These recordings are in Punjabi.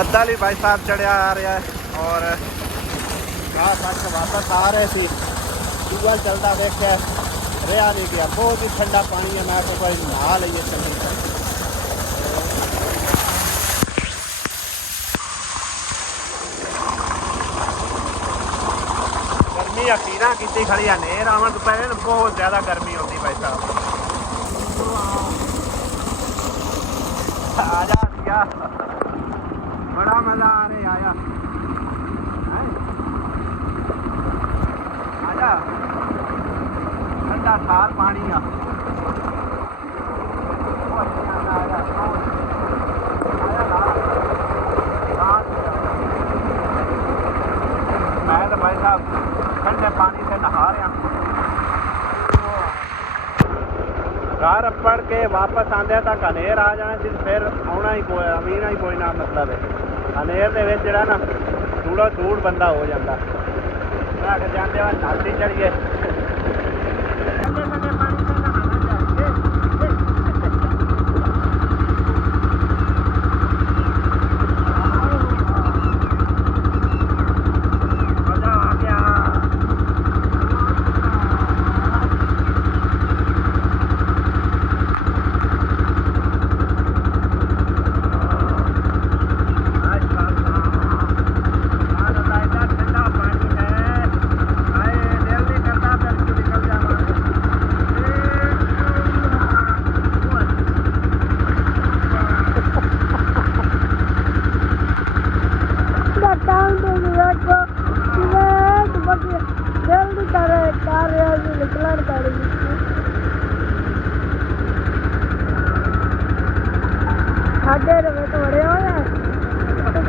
बदल ही भाई साहब चढ़िया आ रहा है और घास तक वापस आ रहे थे। ट्यूबवेल चलता देखा रहा नहीं गया, बहुत ही ठंडा पानी है। मैं कोई नहा लीए चंगी तरह। गर्मी अखीरा की खड़ी है, नेर आवन तो पहले बहुत ज़्यादा गर्मी होती भाई साहब। आजा दिया, बड़ा मजा आ रहा है। आया आजा, ठंडा ठार पानी आ। मैं तो भाई साहब ठंडे पानी से नहा रहा। घर पढ़ के वापस आंदे तक हनेर आ जाना जी, फिर आना ही कोई अमीना ही कोई ना मतलब है। हनेर दे विच जिहड़ा ना थोड़ा दूर बंदा हो जाता। मैं जाते वक्त नाली चढ़िए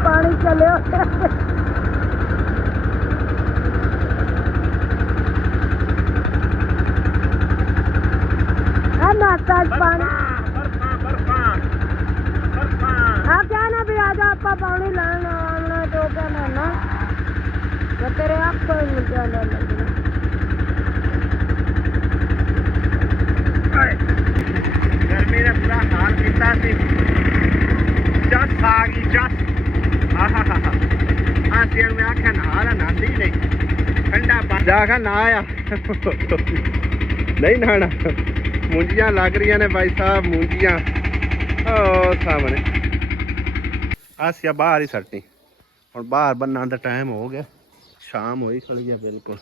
पानी चले पानी आप क्या ना भी आजा आपका पानी लाना तो क्या ना तेरे आपको गर्मी ने पूरा हाल किया। जस आ गई जस, हाँ मैं आख्या नहा ला, नहाती नहीं ठंडा पानी जाकर नहाया नहीं नहाना। मूंजियां लग रही ने भाई साहब, मूंजियां सामने आसिया बाहर ही सटनी। और बाहर बनना का टाइम हो गया, शाम हो ही खड़ी है बिल्कुल।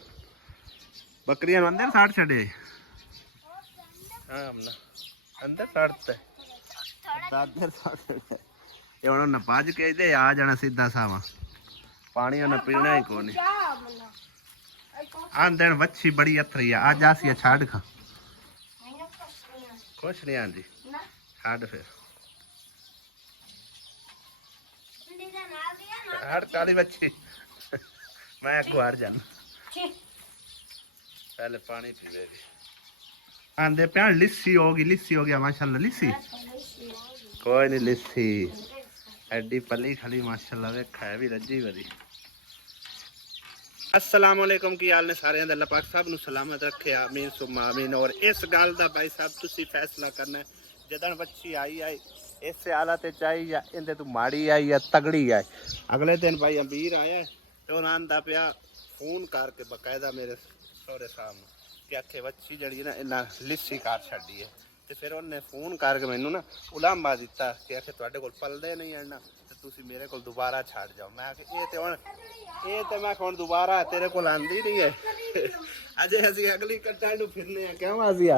बकरियां अंदर साड़ छड़े, अंदर साड़ते उन्होंने भज के दे आ जाना सीधा सावा। पानी उन्हें पीना ही को नहीं। आंदे वच्छी बड़ी अथरी है, अज आसिया छाड़ खा कुछ नहीं आंदी छाड़ फिर हर काली बच्ची मैं अगू हट जाना। पहले पानी पीवेगी। आंदे प्यार लिस्सी होगी, लिस्सी हो गया माशाल्लाह। लिस्सी कोई नहीं, लिस्सी एडी पली खली माशाल्लाह, वेखा है भी रजी वरी। अस्सलाम वालेकुम, की हाल ने सारे अल्लाह पाक सब नूं सलामत रखे, आमीन सुम्मा आमीन। और इस गल दा भाई साहब तुसी फैसला करना है, जदन बच्ची आई इस हालत आई या इंदे तू माड़ी आई या तगड़ी आई। अगले दिन भाई अमीर आया तो उन्हें आंदा पिया फोन करके बकायदा मेरे सौरे सामने कि आखे बच्ची जड़ी ना इन्ना लिस्सी कर छड़ी है। तो फिर उन्हें फोन करके मैनू ना उलांबा दिता कि आखे तुहाडे कोल पलदे नहीं आना तो तुसी मेरे को दोबारा छड़ जाओ। मैं ये तो मैं हुण दोबारा तेरे को आंदी नहीं है। अजे असी अगली कट्टा नूं फिरने आ, क्यों आसिया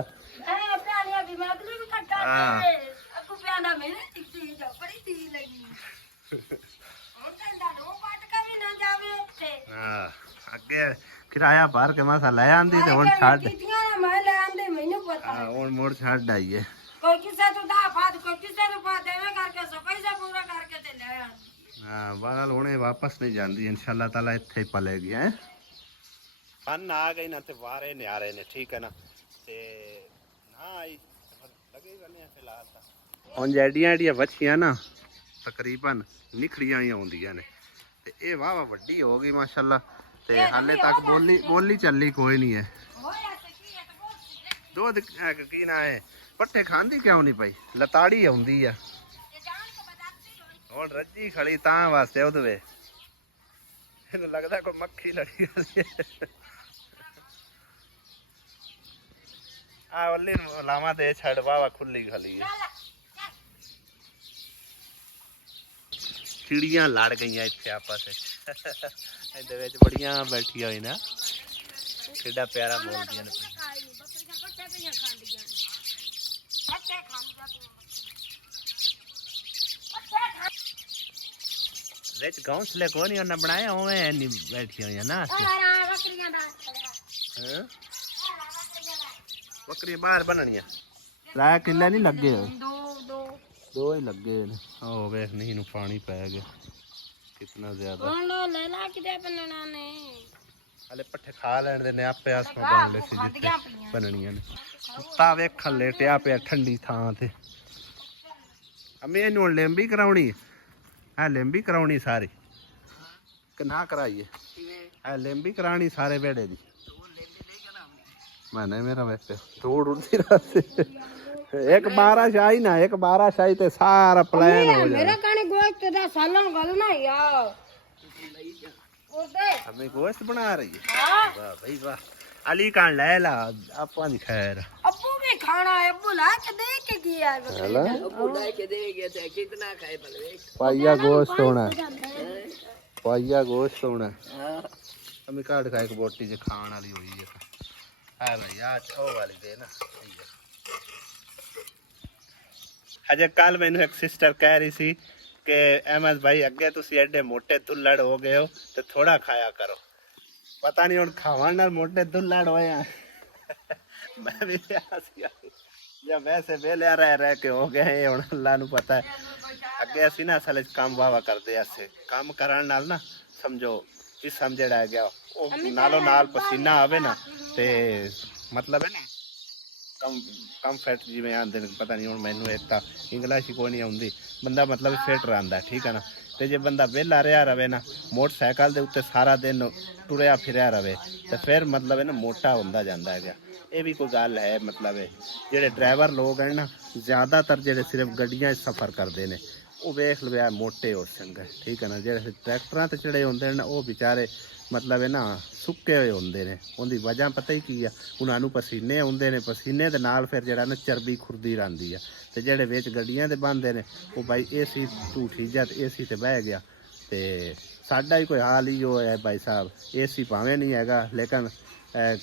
अगे किराया भर के मासा ले आंदी ते हुण छड़ हुण मुड़ छड़ आई है। कोई किसे तो दा फाद कोई किसे तो फाद देवे करके सब पैसा पूरा करके ते ले आ। हां बहरहाल हुणे वापस नहीं जांदी इंशाअल्लाह ताला, इत्थे ही पलेगी हैं। पन आ गई ना ते वारे न्यारे ने, ठीक है ना। ते ना आई लगेगा नहीं फिलहाल ता हुण जेडियां जेडियां बच्चियां ना तकरीबन निखड़ियां ही आउंदियां ने ते ए वाह वाह वड्डी हो गई माशाअल्लाह। ते हाले तक बोली चली कोई नहीं है। दूध की ना है पट्ठे खांदी क्यों नहीं पई, लताड़ी आउंदी है। ਹੁਣ ਰੱਜੀ ਖੜੀ ਤਾਂ ਵਾਸਤੇ ਉਹਦੇ ਵੇ ਇਹਨੂੰ ਲੱਗਦਾ ਕੋਈ ਮੱਖੀ ਲੜੀ ਵਾਲੀ ਆ ਵੱਲੀ ਨੂੰ ਲਾਵਾਂ ਤੇ ਛੱਡ ਵਾਵਾ ਖੁੱਲੀ ਖਲੀ ਹੈ ਚਿੜੀਆਂ ਲੜ ਗਈਆਂ ਇੱਥੇ ਆਪਸ ਵਿੱਚ ਇਹਦੇ ਵਿੱਚ ਬੜੀਆਂ ਬੈਠੀਆਂ ਹੋਈ ਨਾ ਕਿੱਡਾ ਪਿਆਰਾ ਬੋਲਦੀਆਂ ਨੇ ਵਿੱਚ ਘੌਂਸਲੇ ਕੋਈ ਨਹੀਂ ਉਹਨਾਂ ਬਣਾਏ ਉਵੇਂ ਨਹੀਂ ਬੈਠੀਆਂ ਹੋਈਆਂ ਨਾ ਬੱਕਰੀਆਂ ਬਾਹਰ ਬਣਨੀਆਂ ਰਾਹ ਕਿੱਲੇ ਨਹੀਂ ਲੱਗੇ ਦੋ ਹੀ ਲੱਗੇ ਨੇ ਉਹ ਵੇਖ ਨਹੀਂ ਨੂੰ ਪਾਣੀ ਪੈ ਗਿਆ ਕਿੰਨਾ ਜ਼ਿਆਦਾ ਲੈ ਲਾ ਕਿਤੇ ਬੰਨਣਾ ਨੇ ਹਲੇ ਪੱਠੇ ਖਾ ਲੈਣ ਦੇ ਨੇ ਆਪੇ ਆਸਮਾ ਬਣ ਲੈ ਸੀ ਬਣਨੀਆਂ ਨੇ ਕੁੱਤਾ ਵੇਖਣ ਲੇਟਿਆ ਪਿਆ ਠੰਡੀ ਥਾਂ ਤੇ ਅਮੀ ਇਹਨੂੰ ਲੰਬੀ ਕਰਾਉਣੀ ਆ ਲੰਬੀ ਕਰਾਉਣੀ ਸਾਰੀ ਕਿ ਨਾ ਕਰਾਈਏ ਆ ਲੰਬੀ ਕਰਾਣੀ ਸਾਰੇ ਬੇੜੇ ਦੀ मैंने मेरा वैसे रोड उड़ती रहती एक 12 शाही ना एक 12 शाही ते सारा प्लान हो जाए मेरा काने गोश्त दा सालन गल ना यार ओदे हमें गोश्त बना रही है वाह भाई वाह अली कान ले ला आपा दी खैर अब्बू भी खाना है अब्बू ला के दे के गया अब्बू ला के दे गया था कितना खाए भले पाइया गोश्त होना पाइया गोश्त होना हमें काट खाए एक बोटी जे खान वाली हुई है ਆ ਭਾਈ ਆ ਉਹ ਵਾਲੀ ਦੇ ਨਾ ਅਜੇ ਕੱਲ ਮੈਨੂੰ ਇੱਕ ਸਿਸਟਰ ਕਹਿ ਰਹੀ ਸੀ ਕਿ ਅਹਿਮਦ ਭਾਈ ਅੱਗੇ ਤੁਸੀਂ ਐਡੇ ਮੋਟੇ ਦੁੱਲੜ ਹੋ ਗਏ ਹੋ ਤੇ ਥੋੜਾ ਖਾਇਆ ਕਰੋ ਪਤਾ ਨਹੀਂ ਹੁਣ ਖਾਣ ਨਾਲ ਮੋਟੇ ਦੁੱਲੜ ਹੋਏ ਆ ਮੈਂ ਵੀ ਆਸਿਆ ਜਾਂ ਵੈਸੇ ਵੇਲਿਆ ਰਹਿ ਕੇ ਹੋ ਗਏ ਹੁਣ ਅੱਲਾ ਨੂੰ ਪਤਾ ਹੈ ਅੱਗੇ ਅਸੀਂ ਨਾ ਅਸਲ ਵਿੱਚ ਕੰਮ ਵਾਵਾ ਕਰਦੇ ਅਸੀਂ ਕੰਮ ਕਰਨ ਨਾਲ ਨਾ ਸਮਝੋ ਜਿਸਮ ਜਿਹੜਾ ਹੈ ਗਿਆ ਉਹ ਨਾਲੋਂ ਨਾਲ ਪਸੀਨਾ ਆਵੇ ਨਾ ਤੇ ਮਤਲਬ ਹੈ ਨਾ ਕੰਫਰਟ ਜਿਵੇਂ ਆਂਦੇ ਨੇ ਪਤਾ ਨਹੀਂ ਹੁਣ ਮੈਨੂੰ ਇੱਕ ਤਾਂ ਇੰਗਲਿਸ਼ ਹੀ ਕੋਈ ਨਹੀਂ ਆਉਂਦੀ ਬੰਦਾ ਮਤਲਬ ਫਿਟ ਰਹਿੰਦਾ ਠੀਕ ਹੈ ਨਾ ਤੇ ਜੇ ਬੰਦਾ ਵਿਹਲਾ ਰਿਹਾ ਰਵੇ ਨਾ ਮੋਟਰਸਾਈਕਲ ਦੇ ਉੱਤੇ ਸਾਰਾ ਦਿਨ ਟੁਰਿਆ ਫਿਰਿਆ ਰਵੇ ਤੇ ਫਿਰ ਮਤਲਬ ਹੈ ਨਾ ਮੋਟਾ ਹੁੰਦਾ ਜਾਂਦਾ ਹੈਗਾ ਇਹ ਵੀ ਕੋਈ ਗੱਲ ਹੈ ਮਤਲਬ ਹੈ ਜਿਹੜੇ ਡਰਾਈਵਰ ਲੋਕ ਹਨ ਨਾ ਜ਼ਿਆਦਾਤਰ ਜਿਹੜੇ ਸਿਰਫ ਗੱਡੀਆਂ 'ਚ ਸਫ਼ਰ ਕਰਦੇ ਨੇ ਉਹ ਵੇਖ ਲਵੇ ਮੋਟੇ ਹੋ ਚੰਗੇ ਠੀਕ ਹੈ ਨਾ ਜਿਹੜੇ ਟਰੈਕਟਰਾਂ ਤੇ ਚੜੇ ਹੁੰਦੇ ਨੇ ਨਾ ਉਹ ਵਿਚਾਰੇ ਮਤਲਬ ਹੈ ਨਾ ਸੁੱਕੇ ਹੋਏ ਹੁੰਦੇ ਨੇ ਉਹਦੀ ਵਜ੍ਹਾ ਪਤਾ ਹੀ ਕੀ ਆ ਉਹਨਾਂ ਨੂੰ ਪਸੀਨੇ ਆਉਂਦੇ ਨੇ ਪਸੀਨੇ ਦੇ ਨਾਲ ਫਿਰ ਜਿਹੜਾ ਨਾ ਚਰਬੀ ਖੁਰਦੀ ਰਹਿੰਦੀ ਆ ਤੇ ਜਿਹੜੇ ਵਿੱਚ ਗੱਡੀਆਂ ਦੇ ਬੰਦੇ ਨੇ ਉਹ ਬਾਈ ਏਸੀ ਝੂਠੀ ਜਾਂ ਤੇ ਏਸੀ ਤੇ ਬਹਿ ਗਿਆ ਤੇ ਸਾਡਾ ਹੀ ਕੋਈ ਹਾਲ ਹੀ ਉਹ ਹੈ ਭਾਈ ਸਾਹਿਬ ਏਸੀ ਭਾਵੇਂ ਨਹੀਂ ਹੈਗਾ ਲੇਕਿਨ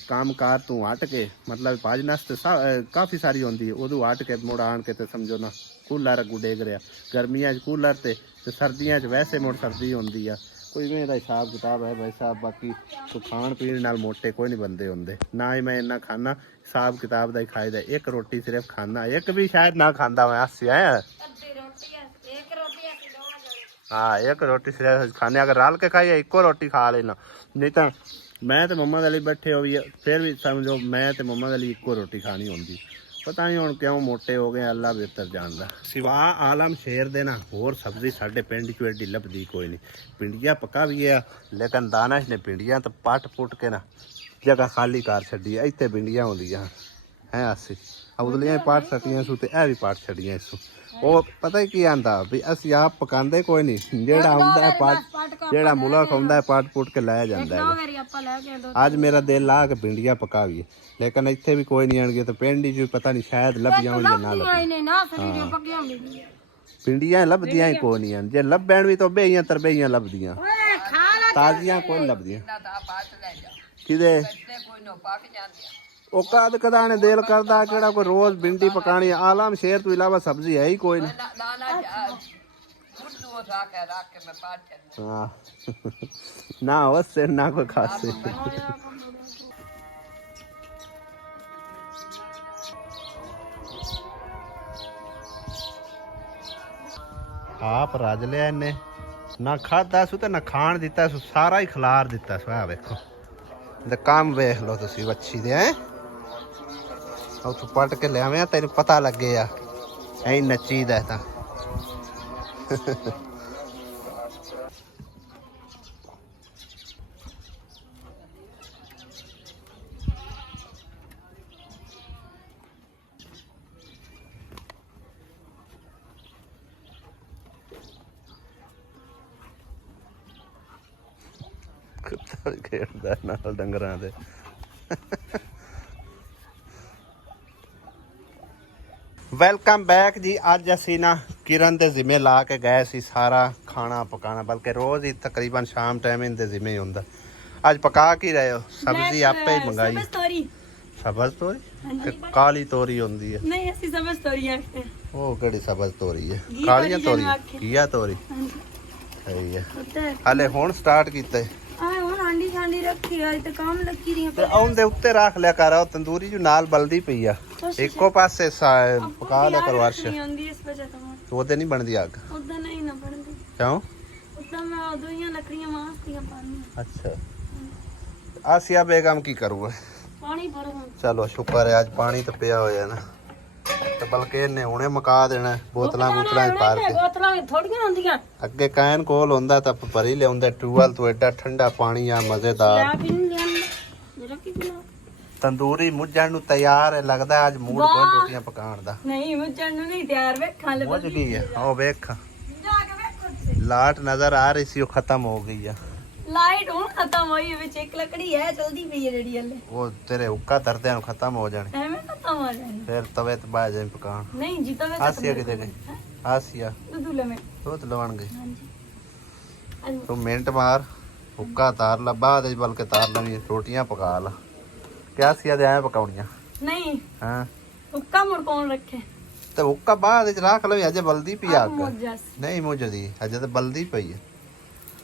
ਕੰਮ ਕਾਰ ਤੋਂ ਹਟ ਕੇ ਮਤਲਬ ਭੱਜ ਨਸ ਕਾਫੀ ਸਾਰੀ ਹੁੰਦੀ ਉਦੋਂ ਹਟ ਕੇ ਮੁੜ ਆਣ ਕੇ ਤੇ ਸਮਝੋ ਨਾ ਕੂਲਰ ਅੱਗੂ ਡੇਗ ਰਿਹਾ ਗਰਮੀਆਂ 'ਚ ਕੂਲਰ ਤੇ ਸਰਦੀਆਂ 'ਚ ਵੈਸੇ ਮੁੜ ਸਰਦੀ ਹੁੰਦੀ ਆ ਕੋਈ ਇਵੇਂ ਦਾ ਹਿਸਾਬ ਕਿਤਾਬ ਹੈ ਭਾਈ ਸਾਹਿਬ ਬਾਕੀ ਤੋ ਖਾਣ ਪੀਣ ਨਾਲ ਮੋਟੇ ਕੋਈ ਨਹੀਂ ਬੰਦੇ ਹੁੰਦੇ ਨਾ ਹੀ ਮੈਂ ਇੰਨਾ ਖਾਣਾ ਹਿਸਾਬ ਕਿਤਾਬ ਦਾ ਹੀ ਖਾਈਦਾ ਇੱਕ ਰੋਟੀ ਸਿਰਫ ਖਾਣਾ ਇੱਕ ਵੀ ਸ਼ਾਇਦ ਨਾ ਖਾਂਦਾ ਮੈਂ ਹੱਸਿਆ ਹਾਂ ਇੱਕ ਰੋਟੀ ਸਿਰਫ ਖਾਣੇ ਅਗਰ ਰਲ ਕੇ ਖਾਈਏ ਇੱਕੋ ਰੋਟੀ ਖਾ ਲੈਣਾ ਨਹੀਂ ਤਾਂ ਮੈਂ ਤੇ ਮੰਮਾ ਦੇ ਲਈ ਬੈਠੇ ਹੋ ਵੀ ਫਿਰ ਵੀ ਸਮਝੋ ਮੈਂ ਤੇ ਮੰਮਾ ਦੇ ਲਈ ਇੱਕੋ ਰੋਟੀ ਖਾਣੀ ਹੁੰਦੀ ਪਤਾ ਨਹੀਂ ਹੁਣ ਕਿਉਂ ਮੋਟੇ ਹੋ ਗਏ ਅੱਲਾ ਬਿਹਤਰ ਜਾਣਦਾ ਸਿਵਾ ਆਲਮ ਸ਼ੇਰ ਦੇ ਨਾ ਹੋਰ ਸਬਜ਼ੀ ਸਾਡੇ ਪਿੰਡ 'ਚ ਐਡੀ ਲੱਭਦੀ ਕੋਈ ਨਹੀਂ ਪਿੰਡੀਆਂ ਪੱਕਾ ਵੀ ਆ ਲੇਕਿਨ ਦਾਨਸ਼ ਨੇ ਪਿੰਡੀਆਂ ਤਾਂ ਪੱਟ ਪੁੱਟ ਕੇ ਨਾ ਜਗ੍ਹਾ ਖਾਲੀ ਕਰ ਛੱਡੀ ਇੱਥੇ ਪਿੰਡੀਆਂ ਹੁੰਦੀਆਂ ਹੈ ਅਸੀਂ ਉਦਲੀਆਂ ਪਾਟ ਛੱਡੀਆਂ ਸੂ ਤੇ ਇਹ ਵੀ ਪਾਟ ਛੱਡੀਆਂ ਇਸੂ ਉਹ ਪਤਾ ਕੀ ਆਂਦਾ ਵੀ ਅਸੀਂ ਆਪ ਪਕਾਉਂਦੇ ਕੋਈ ਨਹੀਂ ਜਿਹੜਾ ਹੁੰਦਾ ਹੈ ਪਾਟ ਜਿਹੜਾ ਮੁਲਕ ਹੁੰਦਾ ਹੈ ਪਾਟ ਪੁੱਟ ਕੇ ਲੈ ਜਾਂਦਾ ਹੈ ਅੱਜ ਮੇਰਾ ਦਿਲ ਲਾ ਕੇ ਪਿੰਡੀਆਂ ਪਕਾ ਗਈ ਲੇਕਿਨ ਇੱਥੇ ਵੀ ਕੋਈ ਨਹੀਂ ਆਣਗੇ ਤਾਂ ਪਿੰਡ ਹੀ ਪਤਾ ਨਹੀਂ ਸ਼ਾਇਦ ਲੱਭ ਜਾਣਗੇ ਨਾ ਪਿੰਡੀਆਂ ਲੱਭਦੀਆਂ ਹੀ ਕੋਈ ਨਹੀਂ ਹਨ ਜੇ ਲੱਭਣ ਵੀ ਤਾਂ ਬੇਈਆਂ ਤਰਬੇਈਆਂ ਲੱਭਦੀਆਂ ਤਾਜ਼ੀਆਂ ਕੋਈ ਲੱਭਦੀਆਂ ਕਿਦੇ ਉਹ ਕਦ ਕਦਾ ਨੇ ਦਿਲ ਕਰਦਾ ਕਿਹੜਾ ਕੋਈ ਰੋਜ਼ ਭਿੰਡੀ ਪਕਾਣੀ ਆਲਮ ਸ਼ੇਰ ਤੋਂ ਇਲਾਵਾ ਸਬਜ਼ੀ ਹੈ ਹੀ ਕੋਈ ਨਹੀਂ ਹਾਂ ਨਾ ਵਸੇ ਨਾ ਕੋਈ ਖਾਸੇ ਆਪ ਰੱਜ ਲਿਆ ਇਹਨੇ ਨਾ ਖਾਦਾ ਸੂ ਤੇ ਨਾ ਖਾਣ ਦਿੱਤਾ ਸੂ ਸਾਰਾ ਹੀ ਖਿਲਾਰ ਦਿੱਤਾ ਸੂ ਆ ਵੇਖੋ ਤੇ ਕੰਮ ਵੇਖ ਲਓ ਤੁਸੀਂ ਵੱਛੀ ਦੇ ਹੈ ਉੱਥੋਂ ਪੱਟ ਕੇ ਲਿਆਵੇਂ ਤੈਨੂੰ ਪਤਾ ਲੱਗੇ ਆ ਐਂ ਨੱਚੀਦਾ ਤਾਂ ਕੁੱਤਾ ਵੀ ਖੇਡਦਾ ਨਾਲ ਡੰਗਰਾਂ ਦੇ। ਵੈਲਕਮ ਬੈਕ ਜੀ। ਅੱਜ ਅਸੀਂ ਨਾ ਕਿਰਨ ਦੇ ਜ਼ਿੰਮੇ ਲਾ ਕੇ ਗਏ ਸੀ ਸਾਰਾ ਖਾਣਾ ਪਕਾਣਾ, ਬਲਕਿ ਰੋਜ਼ ਹੀ ਤਕਰੀਬਨ ਸ਼ਾਮ ਟਾਈਮ ਇਹਦੇ ਜ਼ਿੰਮੇ ਹੀ ਹੁੰਦਾ। ਅੱਜ ਪਕਾ ਕੀ ਰਹੇ ਹੋ? ਸਬਜ਼ੀ ਆਪੇ ਹੀ ਮੰਗਾਈ। ਸਬਜ਼ ਤੋਰੀ ਕਿ ਕਾਲੀ ਤੋਰੀ ਹੁੰਦੀ ਹੈ? ਨਹੀਂ ਅਸੀਂ ਸਬਜ਼ ਤੋਰੀ ਆਖਦੇ ਹਾਂ। ਉਹ ਕਿਹੜੀ ਸਬਜ਼ ਤੋਰੀ ਹੈ? ਘੀ ਕਾਲੀਆਂ ਤੋਰੀ ਤੋਰੀ, ਜਿਹਨੂੰ ਆਖੇ। ਘੀਆ ਤੋਰੀ ਹਾਂਜੀ ਸਹੀ ਹੈ। ਉੱਤੇ ਹਲੇ ਹੁਣ ਸਟਾਰਟ ਕੀਤਾ ਹੈ। ਆ ਹੁਣ ਆਂਡੀ ਛਾਂਡੀ ਰੱਖੀ ਆ ਤੇ ਕੰਮ ਲੱਗੀ ਦੀਆਂ ਤੇ ਉਹਦੇ ਉੱਤੇ ਰੱਖ ਲਿਆ ਕਰ, ਉਹ ਤੰਦੂਰੀ ਜੋ ਨਾਲ ਬਲਦੀ ਪਈ ਆ, ਇੱਕੋ ਪਾਸੇ ਪਕਾ ਲਿਆ ਕਰ ਵਰਸ਼। ਆਉਂਦੀ ਇਸ ਵਜ੍ਹਾ ਤੋਂ ਉਹਦੇ ਨਹੀਂ ਬਣਦੀ ਅੱਗ? ਉਦਾਂ ਨਹੀਂ ਨਾ ਬਣਦੀ। ਕਿਉਂ? ਉਦਾਂ ਮੈਂ ਉਦੋਂ ਹੀ ਲੱਕੜੀਆਂ ਮਾਸਤੀਆਂ ਪਾਣੀਆਂ। ਅੱਛਾ, ਆਸੀਆ ਬੇਗਮ ਕੀ ਕਰੂਗਾ? ਪਾਣੀ ਭਰੋ ਹੁਣ। ਚਲੋ ਸ਼ੁਕਰ ਹੈ ਅੱਜ ਪਾਣੀ ਤਾਂ ਪਿਆ ਹੋਇਆ ਨਾ, ਤੇ ਬਲਕਿ ਇਹਨੇ ਹੁਣੇ ਮੁਕਾ ਦੇਣਾ ਬੋਤਲਾਂ ਬੋਤਲਾਂ ਚ ਪਾ ਕੇ। ਬੋਤਲਾਂ ਵੀ ਥੋੜੀਆਂ ਹੁੰਦੀਆਂ। ਅੱਗੇ ਕੈਨ ਕੋਲ ਹੁੰਦਾ ਤਾਂ ਭਰੀ ਲਿਆਉਂਦੇ ਟਿਊਬਵੈਲ ਤੋਂ, ਐਡਾ ਠੰਡਾ ਪਾਣੀ ਆ ਮਜ਼ੇਦਾਰ। ਲੈ ਵੀ ਨਹੀਂ ਲਿਆਂਦਾ ਜਰਾ ਕੀ ਬਣਾ। ਤੰਦੂਰੀ ਮੁੱਝਣ ਨੂੰ ਤਿਆਰ ਹੈ, ਲੱਗਦਾ ਅੱਜ ਮੂਡ ਕੋਈ ਰੋਟੀਆਂ ਪਕਾਉਣ ਦਾ। ਨਹੀਂ ਮੁੱਝਣ ਨੂੰ ਨਹੀਂ ਤਿਆਰ, ਵੇਖਾਂ ਲੈ ਮੁੱਝ ਗਈ ਹੈ ਉਹ ਵੇਖ, ਜਾ ਕੇ ਵੇਖੋ ਤੁਸੀਂ। ਲਾਟ ਨਜ਼ਰ ਆ ਰਹੀ ਸੀ ਉਹ ਖਤਮ ਹੋ ਗਈ ਆ। ਲਾਈਟ ਹੁਣ ਖਤਮ ਹੋਈ ਵਿੱਚ ਇੱਕ ਲੱਕੜੀ ਹੈ ਚਲਦੀ ਪਈ ਹੈ ਜਿਹੜੀ ਹਲੇ। ਉਹ ਤੇਰੇ ਉੱਕਾ ਦਰਦਿਆਂ ਨੂੰ ਖਤਮ ਹੋ ਜਾਣੇ, ਐਵੇਂ ਖਤਮ ਹੋ ਜਾਣੀ। ਫਿਰ ਤਵੇ ਤੇ ਬਾਜ ਜਾਈ ਪਕਾਉਣ। ਨਹੀਂ ਜੀ ਤਵੇ ਆਸੀਆ ਕਿਤੇ ਗਈ? ਆਸੀਆ ਦੁੱਧ ਲੈ ਮੈਂ। ਦੁੱਧ ਲਵਣ ਗਈ। ਹਾਂਜੀ ਤੂੰ ਮਿੰਟ ਮਾਰ, ਹੁੱਕਾ ਤਾਰ ਲਾ, ਬਾਅਦ ਵਿੱਚ ਬਲਕਿ ਤਾਰ ਲਵੀਂ, ਰੋਟੀਆਂ ਪਕਾ ਲਾ। ਕਿਆ ਸੀ ਆਦੇ ਐ ਪਕਾਉਣੀਆਂ? ਨਹੀਂ ਹਾਂ ਹੁੱਕਾ ਮੁੜ ਕੌਣ ਰੱਖੇ? ਤੇ ਹੁੱਕਾ ਬਾਅਦ ਵਿੱਚ ਰੱਖ ਲਵੀਂ, ਅਜੇ ਬਲਦੀ ਪਈ ਅੱਗ। ਮੁੱਝਸ ਨਹੀਂ ਮੁੱਝਦੀ ਅਜੇ ਤਾਂ ਬਲਦੀ ਪਈ ਹੈ।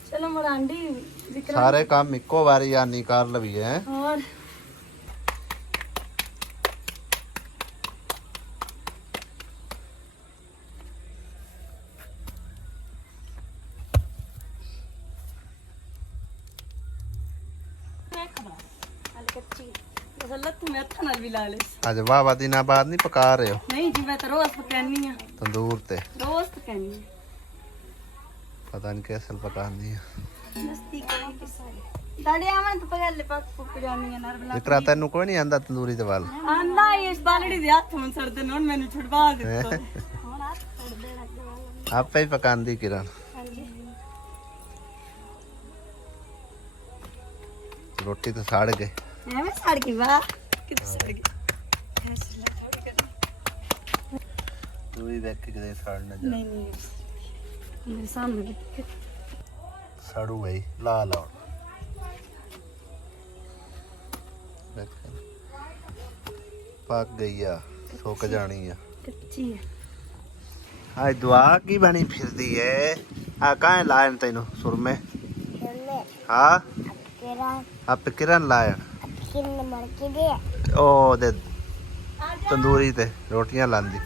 ਚਲੋ ਮਰਾਂਡੀ ਜ਼ਿਕਰ ਸਾਰੇ ਕੰਮ ਇੱਕੋ ਵਾਰੀ ਆਨੀ ਕਰ ਲਵੀ ਹੈ। ਹੋਰ ਮੈਂ ਹੱਥਾਂ ਨਾਲ ਵੀ ਲਾ ਲੈ। ਅੱਜ ਵਾਵਾ ਦਿਨਾਂ ਬਾਅਦ ਨਹੀਂ ਪਕਾ ਰਹੇ ਹੋ? ਨਹੀਂ ਜੀ ਮੈਂ ਤਾਂ ਰੋਜ਼ ਪਕਾਨੀ ਆ, ਤੰਦੂਰ ਤੇ ਰੋਜ਼ ਪਕਾਨੀ ਆ। ਪਤਾ ਨਹੀਂ ਕਿਸਲ ਪਕਾਉਂਦੀ ਆ। ਮਸਤੀ ਕਰੀ ਕਿ ਸਾਰੇ ਦਾੜੀ ਆਵਾਂ ਤਾਂ ਪਗਲੇ ਪੱਕ ਪੁੱਕ ਜਾਨੀ ਆ ਨਰ ਬਲਾ। ਵਿਕਰਾ ਤੈਨੂੰ ਕੋਈ ਨਹੀਂ ਆਂਦਾ ਤੰਦੂਰੀ ਦੇ ਵੱਲ? ਆਂਦਾ ਇਸ ਬਾਲੜੀ ਦੇ ਹੱਥ ਹੁਣ ਸਰਦੇ ਨੇ, ਹੁਣ ਮੈਨੂੰ ਛੁਡਵਾ ਦਿੱਤਾ। ਹੁਣ ਹੱਥ ਛੱਡਦੇ ਲੱਗਦਾ। ਆਪੇ ਹੀ ਪਕਾਉਂਦੀ ਕਿਰਨ। ਹਾਂਜੀ ਰੋਟੀ ਤਾਂ ਸਾੜ ਗਏ। ਐਵੇਂ ਸੜ ਗਈ ਵਾਹ, ਕਿੱਥੇ ਸੜ ਗਈ? ਫੈਸਲਾ ਥੋੜੀ ਕਰਨਾ। ਤੂੰ ਵੀ ਵੇਖ ਕੇ ਕਿਤੇ ਸਾੜ ਨਾ ਜਾ। ਨਹੀਂ ਨਹੀਂ ਮੇਰੇ ਸਾਹਮਣੇ ਸਾੜੂ ਗਈ ਲਾ ਲਾ। ਪੱਕ ਗਈ ਆ, ਸੁੱਕ ਜਾਣੀ ਆ। ਕੱਚੀ ਹੈ। ਅੱਜ ਦੁਆ ਕੀ ਬਣੀ ਫਿਰਦੀ ਏ? ਆ ਕਾਹ ਲਾਇਨ ਤੈਨੂੰ ਸੁਰਮੇ? ਹਾਂ ਆਪ ਕਿਰਨ ਲਾਇਨ ਉਹ ਦੇ ਤੰਦੂਰੀ ਤੇ ਰੋਟੀਆਂ ਲਾਂਦੀ।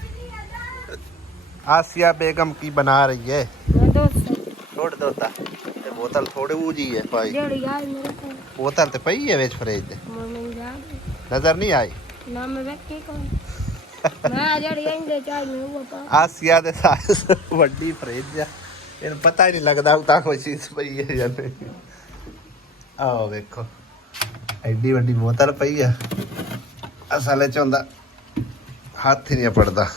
आसिया बेगम की बना रही है? छोड़ दो ता ते बोतल थोड़ी ऊंची है भाई। बोतल ते पई है विच फ्रिज दे, नजर नहीं आई ना मैं बैठ के कौन मैं जड़ी इंदे चाय में हुआ पा। आसिया दे साइज वड्डी फ्रिज है, इन पता ही नहीं लगदा उता कोई चीज पई है या नहीं। आओ देखो एडी वड्डी बोतल पई है, असल च हुंदा हाथ ही नहीं पड़दा,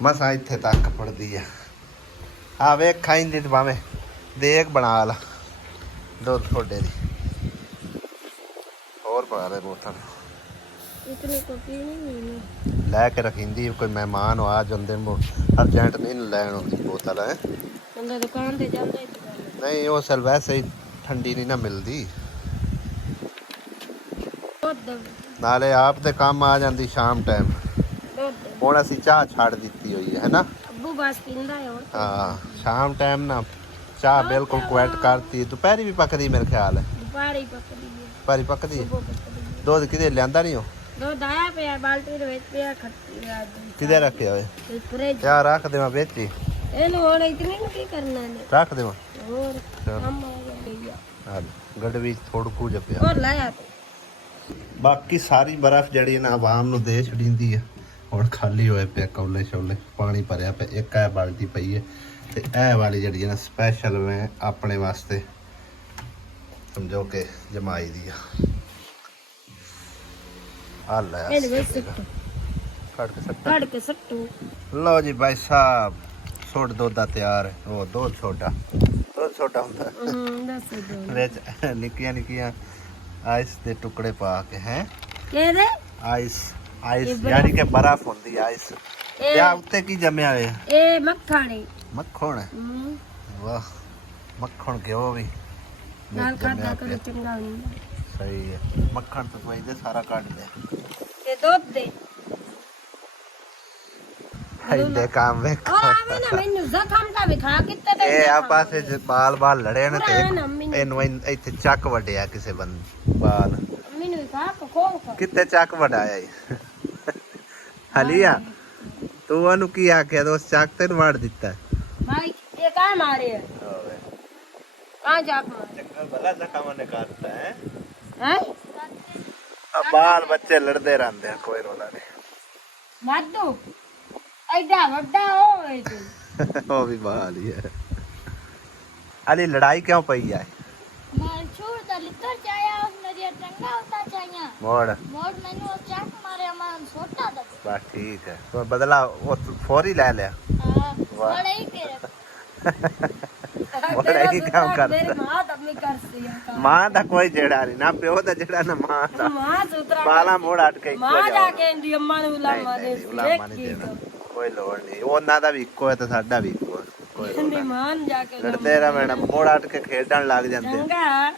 मसा इत्थे तक पड़दी है। आ वेख खाइंदी ते भावें देग बना ला दुध थोड़े दी। और पा ले बोतल इतने को पीनी नहीं लैके रखींदी, कोई मेहमान आ जांदे अर्जेंट नहीं लैन होंदी बोतल है। बंदा दुकान ते जांदा नहीं वो सल वैसे ही ठंडी नहीं ना मिलदी, नाले आप ते काम आ जांदी शाम टाइम। ਹੁਣ ਅਸੀਂ ਚਾਹ ਛੱਡ ਦਿੱਤੀ ਹੋਈ ਹੈ ਨਾ ਅੱਬੂ ਬਸ ਪੀਂਦਾ ਹੈ ਹੋਰ। ਹਾਂ ਸ਼ਾਮ ਟਾਈਮ ਨਾ ਚਾਹ ਬਿਲਕੁਲ ਕੁਐਟ ਕਰਤੀ। ਦੁਪਹਿਰੀ ਵੀ ਪੱਕਦੀ ਮੇਰੇ ਖਿਆਲ ਹੈ। ਦੁਪਹਿਰੀ ਪੱਕਦੀ ਹੈ, ਦੁਪਹਿਰੀ ਪੱਕਦੀ ਹੈ। ਸੁਬਹ ਪੱਕਦੀ ਹੈ। ਦੁੱਧ ਕਿਤੇ ਲਿਆਂਦਾ ਨਹੀਂ ਹੋ? ਦੁੱਧ ਆਇਆ ਪਿਆ ਬਾਲਟੀ ਦੇ ਵਿੱਚ ਪਿਆ ਖੱਟੀ ਰਾਤ ਦੀ। ਕਿਤੇ ਰੱਖਿਆ ਹੋਏ? ਫ੍ਰਿਜ ਚਾਹ ਰੱਖ ਦੇਵਾਂ ਵਿੱਚ ਹੀ? ਇਹਨੂੰ ਹੁਣ ਇਤਨੀ ਨੂੰ ਕੀ ਕਰਨਾ ਨੇ? ਰੱਖ ਦੇਵਾਂ ਹੋਰ ਕੰਮ ਆ ਗਿਆ ਹਾਂ ਗੜਵੀ ਥੋੜੂ ਕੁ ਪਿਆ। ਹੋਰ ਲਾਇਆ ਤੇ ਬਾਕੀ ਸਾਰੀ ਬਰਫ਼ ਜਿਹੜੀ ਨਾ ਆਵਾਮ ਨੂੰ ਦੇ ਛੜੀਂਦੀ ਹੈ। ਹੁਣ ਖਾਲੀ ਹੋਏ ਪਿਆ ਕੌਲੇ ਛੋਲੇ, ਪਾਣੀ ਭਰਿਆ ਪਿਆ, ਇੱਕ ਇਹ ਬਾਲਟੀ ਪਈ ਹੈ ਤੇ ਇਹ ਵਾਲੀ ਜਿਹੜੀ ਹੈ ਨਾ ਸਪੈਸ਼ਲ ਮੈਂ ਆਪਣੇ ਵਾਸਤੇ ਸਮਝੋ ਕਿ ਜਮਾਈ ਦੀ ਆ। ਆ ਲੈ ਇਹਦੇ ਵਿੱਚ ਸਿੱਟੋ, ਕੱਢ ਕੇ ਸੱਟੋ। ਲਓ ਜੀ ਭਾਈ ਸਾਹਿਬ ਸੁੱਟ ਦੁੱਧ ਦਾ ਤਿਆਰ ਹੈ। ਉਹ ਦੁੱਧ ਛੋਟਾ ਦੁੱਧ ਛੋਟਾ ਹੁੰਦਾ ਦੱਸ ਦੋ ਵਿੱਚ ਨਿੱਕੀਆਂ ਨਿੱਕੀਆਂ ਆਈਸ ਦੇ ਟੁਕੜੇ ਪਾ ਕੇ ਹੈ ਕਿਹਦੇ ਆਈਸ ਯਾਨੀ ਕਿ ਬਰਫ਼ ਹੁੰਦੀ ਆਈਸ ਤੇ ਆ ਉੱਤੇ ਕੀ ਜੰਮਿਆ ਹੋਇਆ ਇਹ ਮੱਖਣ ਮੱਖਣ ਵਾਹ ਮੱਖਣ ਘਿਓ ਵੀ ਨਾਲ ਖਾਦਾ ਕਰੋ ਚੰਗਾ ਹੁੰਦਾ ਸਹੀ ਹੈ ਮੱਖਣ ਤੋਂ ਕੋਈ ਦੇ ਸਾਰਾ ਕੱਢ ਦੇ ਤੇ ਦੁੱਧ ਦੇ ਇਹਦੇ ਕੰਮ ਵੇਖ ਉਹ ਆਵੇ ਨਾ ਮੈਨੂੰ ਜ਼ਖਮ ਦਾ ਵਿਖਾ ਕਿੱਤੇ ਤੇ ਇਹ ਆ ਪਾਸੇ ਚ ਬਾਲ ਲੜੇ ਨੇ ਤੇ ਇਹਨੂੰ ਇੱਥੇ ਚੱਕ ਵੱਡਿਆ ਕਿਸੇ ਬੰਦੇ ਬਾਲ ਮੈਨੂੰ ਵਿਖਾ ਕੋਲ ਕਿੱਥੇ ਚੱਕ ਵਡਾਇਆ ਈ ਹਲੀਆ ਤੂੰ ਉਹਨੂੰ ਕੀ ਆਖਿਆ ਦੋਸਤ ਚੱਕ ਤੇ ਵੜ ਦਿੱਤਾ ਭਾਈ ਇਹ ਕਾ ਮਾਰੇ ਹੋਵੇ ਕਾ ਜਾਕ ਮਾਰੇ ਚੰਗਾ ਭਲਾ ਜ਼ਖਮ ਨੇ ਕਰਤਾ ਹੈ ਹੈ ਆ ਬਾਲ ਬੱਚੇ ਲੜਦੇ ਰਹਿੰਦੇ ਆ ਕੋਈ ਰੋਲਾ ਨਹੀਂ ਵਾਦੂ ਐਡਾ ਵੱਡਾ ਹੋਏ ਤੂੰ ਉਹ ਵੀ ਬਾਲ ਹੀ ਹੈ ਅਲੀ ਲੜਾਈ ਕਿਉਂ ਪਈ ਹੈ ਮਾਰ ਛੋੜ ਦਾ ਲਿੱਤਰ ਚਾਇਆ ਉਸ ਮੇਰੀ ਟੰਗਾ ਉਤਾ ਚਾਇਆ ਮੋੜ ਮੋੜ ਮੈਨੂੰ ਉਹ ਚੱਕ ਮਾਰਿਆ ਮੈਂ ਛੋਟਾ ਦਾ ਬਸ ਠੀਕ ਹੈ ਤੂੰ ਬਦਲਾ ਉਹ ਫੌਰੀ ਲੈ ਲਿਆ ਹਾਂ ਵਾਹ। ਬੜਾ ਹੀ ਤੇਰੇ ਬੜਾ ਹੀ ਕੰਮ ਮੇਰੀ ਕਰਦਾ ਮਾਂ ਤਾਂ ਵੀ ਕਰਦੀ ਆ ਮਾਂ ਦਾ ਕੋਈ ਜਿਹੜਾ ਨਹੀਂ ਨਾ ਪਿਓ ਦਾ ਜਿਹੜਾ ਨਾ ਮਾਂ ਦਾ ਮਾਂ ਸੁਤਰਾ ਬਾਲਾ ਮੋੜ ਅਟ ਕੇ ਇੱਕੋ ਮਾਂ ਜਿਹਾ ਜਾ ਕੇ ਇੰਦੀ ਅੰਮਾ ਨੂੰ ਉਲਾਮਾ ਦੇ ਉਲਾਮਾ ਨਹੀਂ ਦੇਣਾ ਕੋਈ ਲੋੜ ਨਹੀਂ ਉਹਨਾਂ ਦਾ ਵੀ ਇੱਕੋ ਹੈ ਤੇ ਸਾਡਾ ਵੀ ਇੱਕੋ ਹੈ ਕੋਈ ਲੋੜ ਇੰਦੀ ਮਾਂ ਨੂੰ ਜਾ ਕੇ ਲੜਦੇ ਰਹਿਣਾ ਮੋੜ ਅਟ ਕੇ ਖੇਡਣ ਲੱਗ ਜਾਂਦੇ ਚੰਗਾ